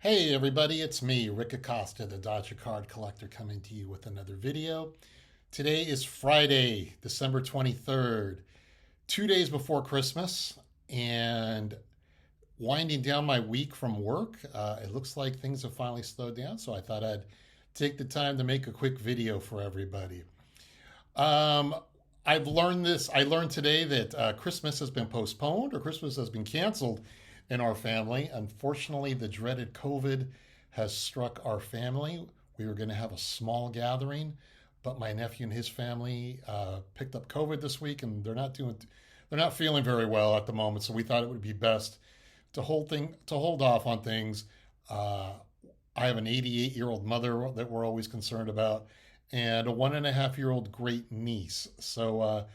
Hey everybody, it's me, Rick Acosta, the Dodger Card Collector, coming to you with another video. Today is Friday, December 23rd, 2 days before Christmas, and winding down my week from work. It looks like things have finally slowed down, so I thought I'd take the time to make a quick video for everybody. Um, I learned today that Christmas has been postponed or Christmas has been canceled in our family. Unfortunately, the dreaded COVID has struck our family. We were going to have a small gathering, but my nephew and his family picked up COVID this week, and they're not feeling very well at the moment. So we thought it would be best to hold off on things. Uh, I have an 88-year-old mother that we're always concerned about, and a 1.5-year-old great niece. So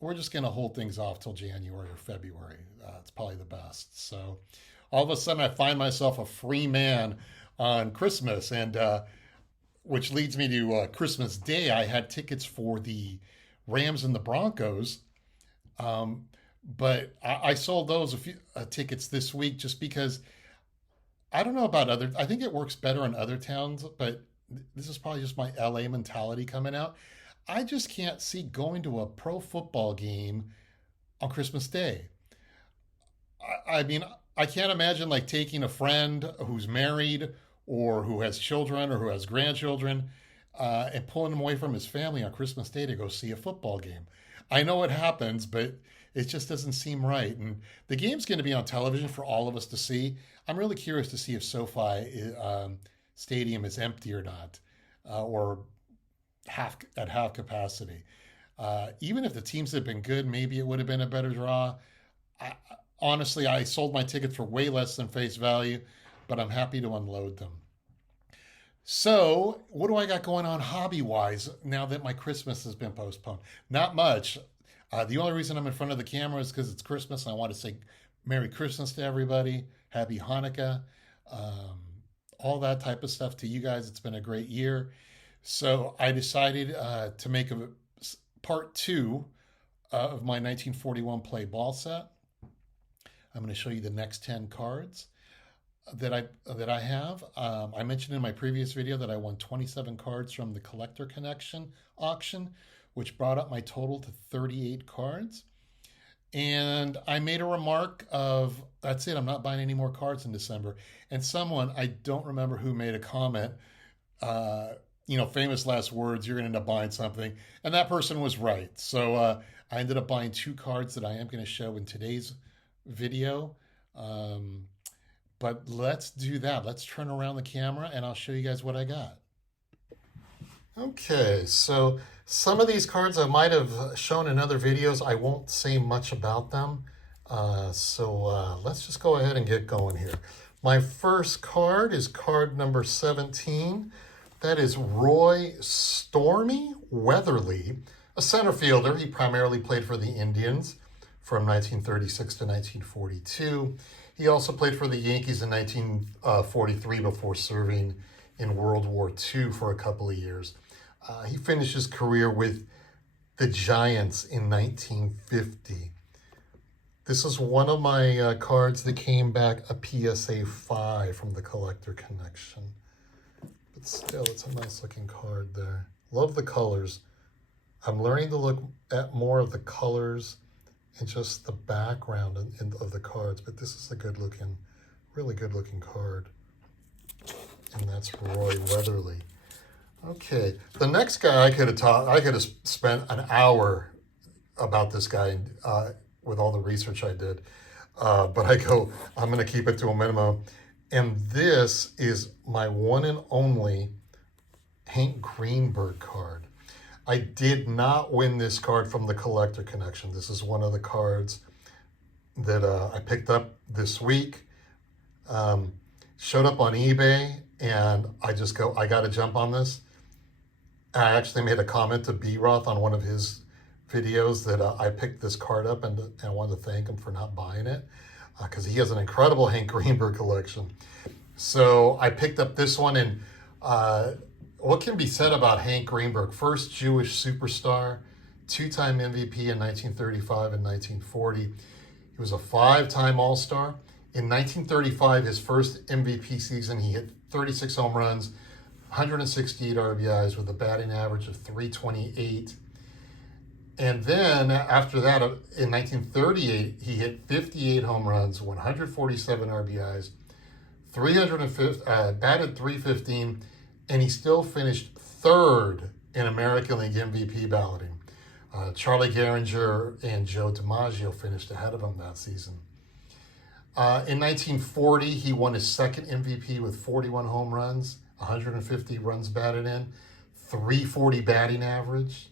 we're just going to hold things off till January or February. It's probably the best. So all of a sudden, I find myself a free man on Christmas, and which leads me to Christmas Day. I had tickets for the Rams and the Broncos, um, but I sold those a few tickets this week just because I don't know about other. I think it works better in other towns, but this is probably just my LA mentality coming out. I just can't see going to a pro football game on Christmas Day. I mean, I can't imagine like taking a friend who's married or who has children or who has grandchildren and pulling him away from his family on Christmas Day to go see a football game. I know it happens, but it just doesn't seem right. And the game's going to be on television for all of us to see. I'm really curious to see if SoFi Stadium is empty or not, or half capacity. Even if the teams had been good, maybe it would have been a better draw. I, Honestly, I sold my tickets for way less than face value, but I'm happy to unload them. So, what do I got going on hobby wise now that my Christmas has been postponed? Not much. The only reason I'm in front of the camera is because it's Christmas and I want to say Merry Christmas to everybody, Happy Hanukkah, um, all that type of stuff to you guys. It's been a great year. So, I decided to make a part two of my 1941 play ball set. I'm going to show you the next 10 cards that I have. I mentioned in my previous video that I won 27 cards from the Collector Connection auction, which brought up my total to 38 cards. And I made a remark of, that's it, I'm not buying any more cards in December. And someone, I don't remember who, made a comment, uh, famous last words, you're going to end up buying something. And that person was right. So I ended up buying two cards that I am going to show in today's video. Um, but let's do that. Let's turn around the camera and I'll show you guys what I got. Okay, so some of these cards I might have shown in other videos. I won't say much about them. Let's just go ahead and get going here. My first card is card number 17. That is Roy Stormy Weatherly, a center fielder. He primarily played for the Indians from 1936 to 1942. He also played for the Yankees in 1943 before serving in World War II for a couple of years. He finished his career with the Giants in 1950. This is one of my cards that came back a PSA 5 from the Collector Connection. But still, it's a nice looking card there. Love the colors. I'm learning to look at more of the colors and just the background of the cards, but this is a really good looking card. And that's Roy Weatherly. Okay, the next guy I could have spent an hour about this guy with all the research I did, but I'm going to keep it to a minimum. And this is my one and only Hank Greenberg card. I did not win this card from the Collector Connection. This is one of the cards that I picked up this week. Showed up on eBay, and I got to jump on this. I actually made a comment to B-Roth on one of his videos that I picked this card up, and I wanted to thank him for not buying it because he has an incredible Hank Greenberg collection. So I picked up this one, and what can be said about Hank Greenberg? First Jewish superstar, two-time MVP in 1935 and 1940. He was a five-time All-Star In 1935, his first MVP season, he hit 36 home runs, 168 RBIs with a batting average of 328. And then after that, in 1938, he hit 58 home runs, 147 RBIs, 350, batted 315, and he still finished third in American League MVP balloting. Charlie Gehringer and Joe DiMaggio finished ahead of him that season. In 1940, he won his second MVP with 41 home runs, 150 runs batted in, 340 batting average.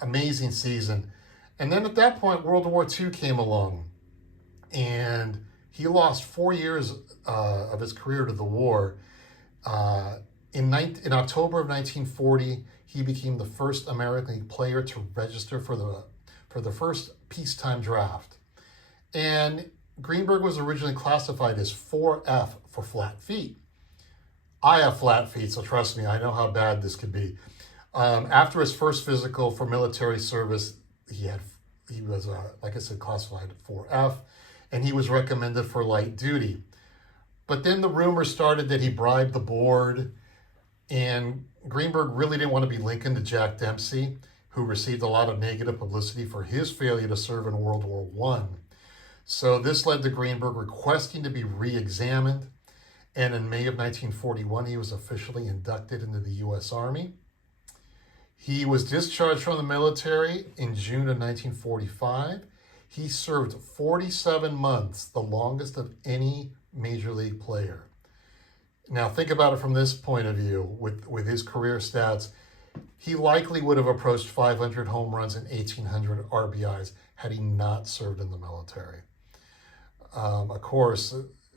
Amazing season. And then at that point, World War II came along, and he lost 4 years of his career to the war. In October of 1940, he became the first American League player to register for the first peacetime draft. And Greenberg was originally classified as 4F for flat feet. I have flat feet, so trust me, I know how bad this could be. After his first physical for military service, he was, like I said, classified 4F, and he was recommended for light duty. But then the rumors started that he bribed the board, and Greenberg really didn't want to be likened to Jack Dempsey, who received a lot of negative publicity for his failure to serve in World War I. So this led to Greenberg requesting to be re-examined, and in May of 1941, he was officially inducted into the U.S. Army. He was discharged from the military in June of 1945. He served 47 months, the longest of any major league player. Now think about it from this point of view, with his career stats, he likely would have approached 500 home runs and 1,800 RBIs had he not served in the military. Of course,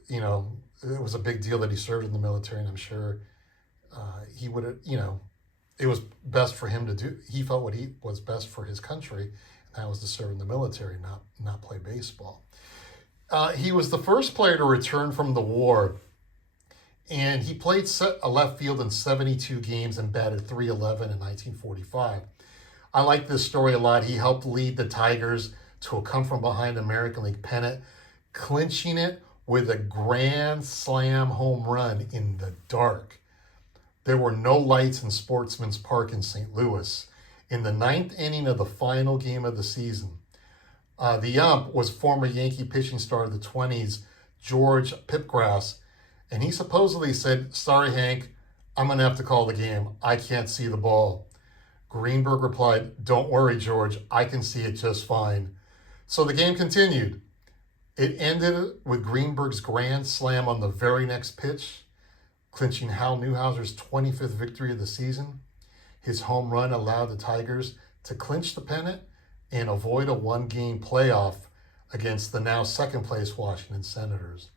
it was a big deal that he served in the military, and I'm sure he would have, it was best for him to do. He felt what was best for his country, and that was to serve in the military, not play baseball. He was the first player to return from the war, and he played a left field in 72 games and batted .311 in 1945. I like this story a lot. He helped lead the Tigers to a come-from-behind American League pennant, clinching it with a grand slam home run in the dark. There were no lights in Sportsman's Park in St. Louis. In the 9th inning of the final game of the season, the ump was former Yankee pitching star of the 20s, George Pipgrass, and he supposedly said, "Sorry, Hank, I'm going to have to call the game. I can't see the ball." Greenberg replied, "Don't worry, George. I can see it just fine." So the game continued. It ended with Greenberg's grand slam on the very next pitch, clinching Hal Newhouser's 25th victory of the season. His home run allowed the Tigers to clinch the pennant and avoid a one-game playoff against the now second-place Washington Senators.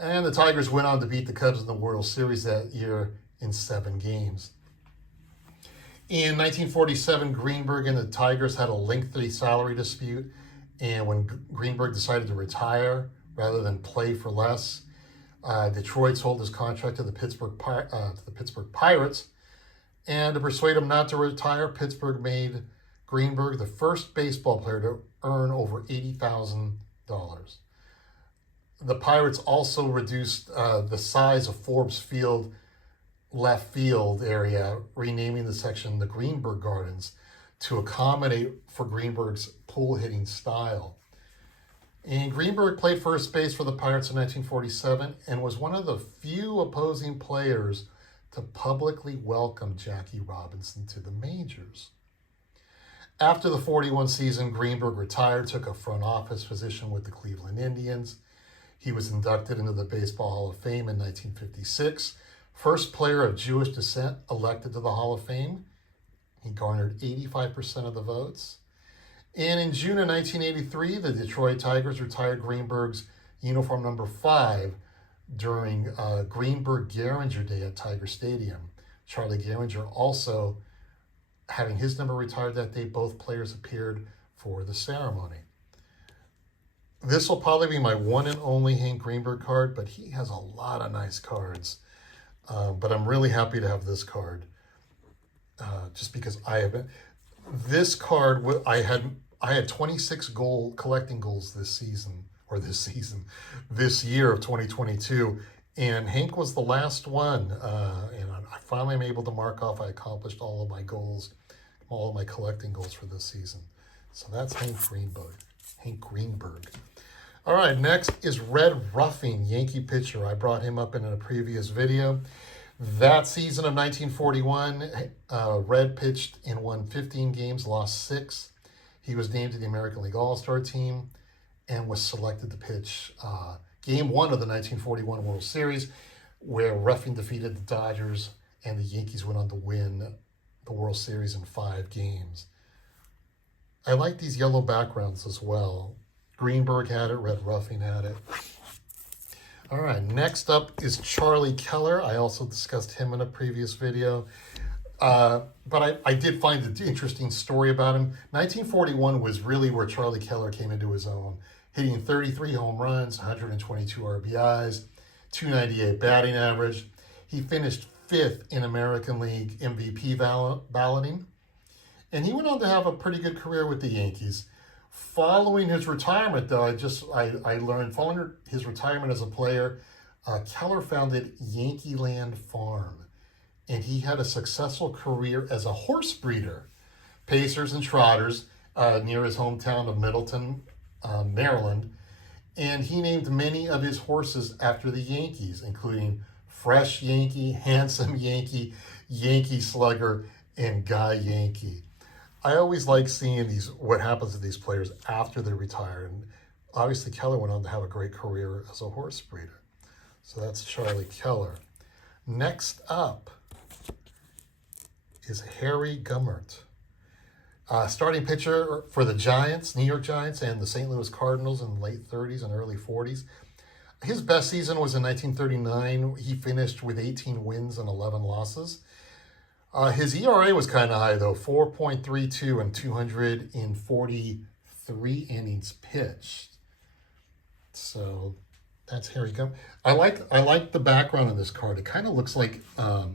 And the Tigers went on to beat the Cubs in the World Series that year in 7 games. In 1947, Greenberg and the Tigers had a lengthy salary dispute, and when Greenberg decided to retire rather than play for less, Detroit sold his contract to the Pittsburgh Pirates, and to persuade him not to retire, Pittsburgh made Greenberg the first baseball player to earn over $80,000. The Pirates also reduced the size of Forbes Field left field area, renaming the section the Greenberg Gardens to accommodate for Greenberg's pull hitting style. And Greenberg played first base for the Pirates in 1947 and was one of the few opposing players to publicly welcome Jackie Robinson to the majors. After the 41 season, Greenberg retired, took a front office position with the Cleveland Indians. He was inducted into the Baseball Hall of Fame in 1956, first player of Jewish descent elected to the Hall of Fame. He garnered 85% of the votes. And in June of 1983, the Detroit Tigers retired Greenberg's uniform number 5 during Greenberg-Gehringer Day at Tiger Stadium. Charlie Gehringer also having his number retired that day. Both players appeared for the ceremony. This will probably be my one and only Hank Greenberg card, but he has a lot of nice cards. But I'm really happy to have this card, just because I haven't. This card, I had 26 collecting goals this season or this season, this year of 2022. And Hank was the last one. And I finally am able to mark off I accomplished all of my goals, all of my collecting goals for this season. So that's Hank Greenberg. Hank Greenberg. All right, next is Red Ruffing, Yankee pitcher. I brought him up in a previous video. That season of 1941, Red pitched and won 15 games, lost 6. He was named to the American League All-Star team and was selected to pitch Game 1 of the 1941 World Series, where Ruffing defeated the Dodgers and the Yankees went on to win the World Series in 5 games. I like these yellow backgrounds as well. Greenberg had it, Red Ruffing had it. All right, next up is Charlie Keller. I also discussed him in a previous video. But I did find an interesting story about him. 1941 was really where Charlie Keller came into his own, hitting 33 home runs, 122 RBIs, 298 batting average. He finished 5th in American League MVP balloting. And he went on to have a pretty good career with the Yankees. Following his retirement, though, I learned, following his retirement as a player, Keller founded Yankee Land Farm. And he had a successful career as a horse breeder, pacers and trotters, near his hometown of Middleton, Maryland. And he named many of his horses after the Yankees, including Fresh Yankee, Handsome Yankee, Yankee Slugger, and Guy Yankee. I always like seeing what happens to these players after they retire. And obviously Keller went on to have a great career as a horse breeder. So that's Charlie Keller. Next up is Harry Gummert. Starting pitcher for the Giants, New York Giants, and the St. Louis Cardinals in the late 30s and early 40s. His best season was in 1939. He finished with 18 wins and 11 losses. His ERA was kind of high, though, 4.32 and 243 innings pitched. So that's Harry Gummert. I like the background of this card. It kind of looks like a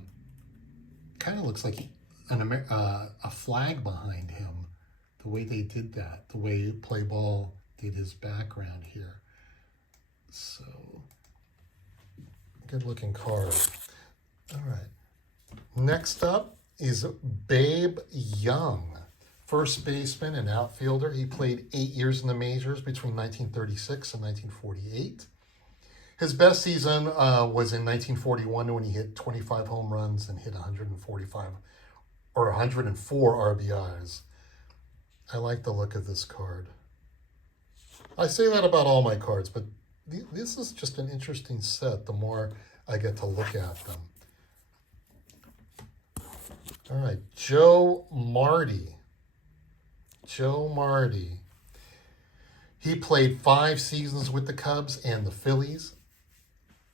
flag behind him. The way they did that, the way Play Ball did his background here. So good looking card. All right. Next up is Babe Young, first baseman and outfielder. He played 8 years in the majors between 1936 and 1948. His best season was in 1941 when he hit 25 home runs and hit 104 RBIs. I like the look of this card. I say that about all my cards, but this is just an interesting set the more I get to look at them. All right, Joe Marty. Joe Marty. He played 5 seasons with the Cubs and the Phillies,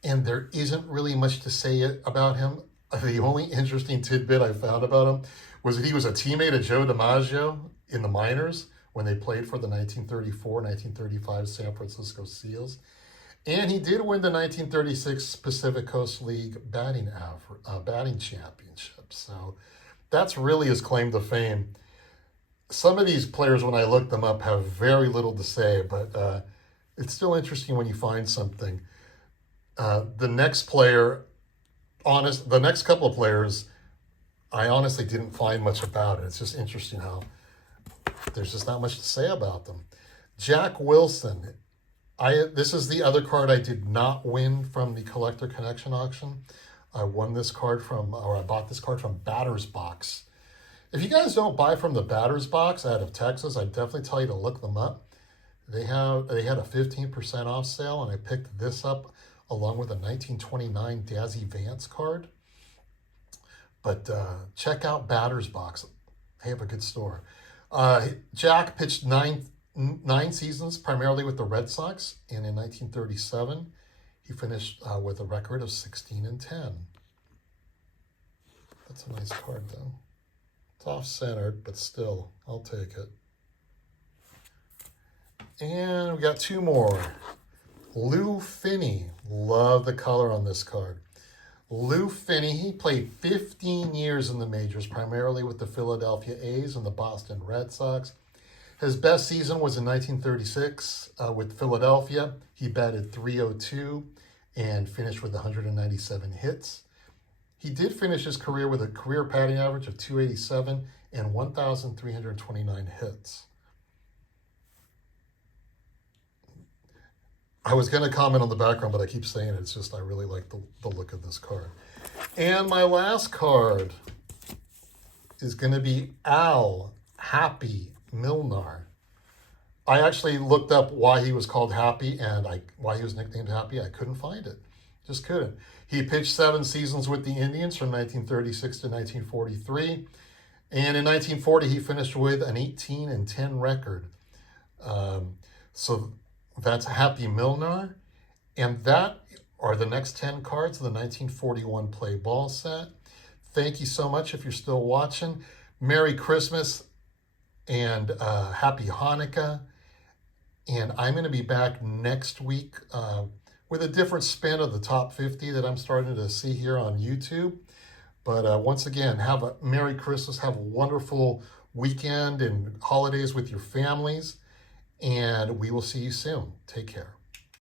and there isn't really much to say about him. The only interesting tidbit I found about him was that he was a teammate of Joe DiMaggio in the minors when they played for the 1934-1935 San Francisco Seals. And he did win the 1936 Pacific Coast League batting championship. So that's really his claim to fame. Some of these players, when I look them up, have very little to say, but it's still interesting when you find something. The next couple of players, I honestly didn't find much about it. It's just interesting how there's just not much to say about them. Jack Wilson. This is the other card I did not win from the Collector Connection auction. I bought this card from Batter's Box. If you guys don't buy from the Batter's Box out of Texas, I definitely tell you to look them up. They had a 15% off sale, and I picked this up along with a 1929 Dazzy Vance card. But check out Batter's Box. They have a good store. Jack pitched nine seasons, primarily with the Red Sox, and in 1937, he finished with a record of 16-10. That's a nice card, though. It's off-centered, but still, I'll take it. And we got 2 more. Lou Finney. Love the color on this card. Lou Finney, he played 15 years in the majors, primarily with the Philadelphia A's and the Boston Red Sox. His best season was in 1936 with Philadelphia. He batted .302 and finished with 197 hits. He did finish his career with a career batting average of .287 and 1,329 hits. I was going to comment on the background, but I keep saying it. It's just I really like the look of this card. And my last card is going to be Al Happy Milnar. I actually looked up why he was called Happy and why he was nicknamed Happy. I couldn't find it. Just couldn't. He pitched 7 seasons with the Indians from 1936 to 1943. And in 1940, he finished with an 18-10 record. So that's Happy Milnar. And that are the next 10 cards of the 1941 play ball set. Thank you so much if you're still watching. Merry Christmas and Happy Hanukkah. And I'm going to be back next week with a different spin of the top 50 that I'm starting to see here on YouTube. But once again, have a Merry Christmas. Have a wonderful weekend and holidays with your families. And we will see you soon. Take care.